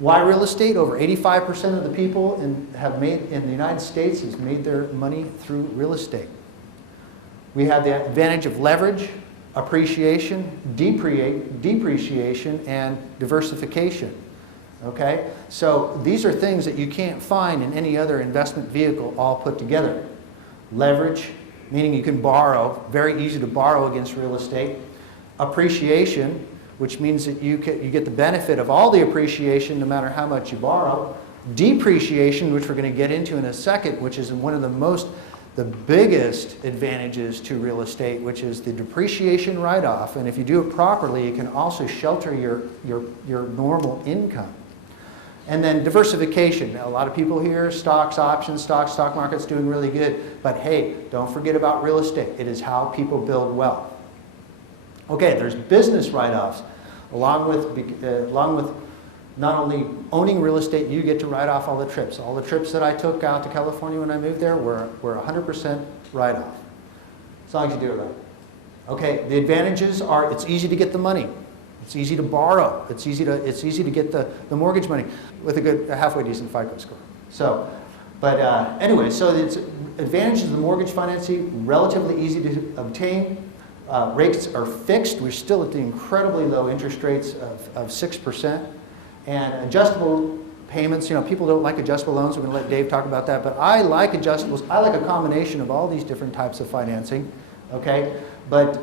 Why real estate? Over 85% of the people in the United States has made their money through real estate. We have the advantage of leverage, appreciation, depreciation, and diversification. Okay? So these are things that you can't find in any other investment vehicle all put together. Leverage, meaning you can borrow, very easy to borrow against real estate. Appreciation, which means that you get the benefit of all the appreciation no matter how much you borrow. Depreciation, which we're going to get into in a second, which is one of the biggest advantages to real estate, which is the depreciation write-off. And if you do it properly, it can also shelter your normal income. And then diversification. Now, a lot of people hear stocks, options, stock market's doing really good. But hey, don't forget about real estate. It is how people build wealth. Okay, there's business write-offs. Along with not only owning real estate, you get to write off all the trips. All the trips that I took out to California when I moved there were 100% write-off. As long as you do it right. Okay, the advantages are it's easy to get the money. It's easy to borrow. It's easy to get the mortgage money with a halfway decent FICO score. So, but anyway, so it's advantages of the mortgage financing, relatively easy to obtain. Rates are fixed. We're still at the incredibly low interest rates of 6%. And adjustable payments, people don't like adjustable loans. We're going to let Dave talk about that. But I like adjustables. I like a combination of all these different types of financing. Okay? But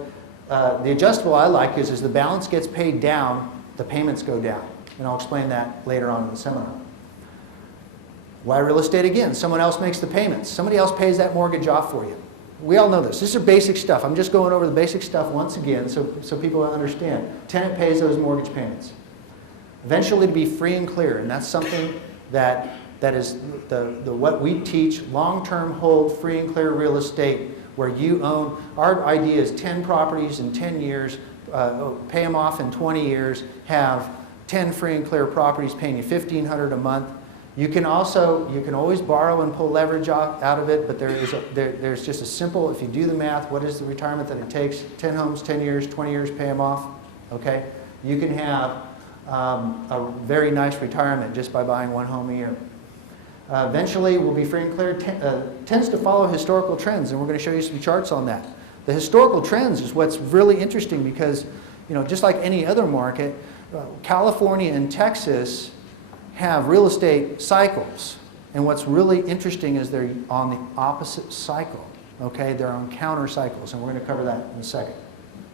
the adjustable I like is as the balance gets paid down, the payments go down. And I'll explain that later on in the seminar. Why real estate again? Someone else makes the payments. Somebody else pays that mortgage off for you. We all know this. This is basic stuff. I'm just going over the basic stuff once again so people understand. Tenant pays those mortgage payments. Eventually to be free and clear, and that's something that is what we teach, long-term hold, free and clear real estate, where you own. Our idea is 10 properties in 10 years, pay them off in 20 years, have 10 free and clear properties paying you $1,500 a month. You can always borrow and pull leverage out of it, but there's just a simple, if you do the math, what is the retirement that it takes? 10 homes, 10 years, 20 years, pay them off. Okay? You can have a very nice retirement just by buying one home a year. Eventually, we'll be free and clear. Tends to follow historical trends, and we're going to show you some charts on that. The historical trends is what's really interesting because, just like any other market, California and Texas have real estate cycles. And what's really interesting is they're on the opposite cycle. Okay? They're on counter cycles, and we're going to cover that in a second.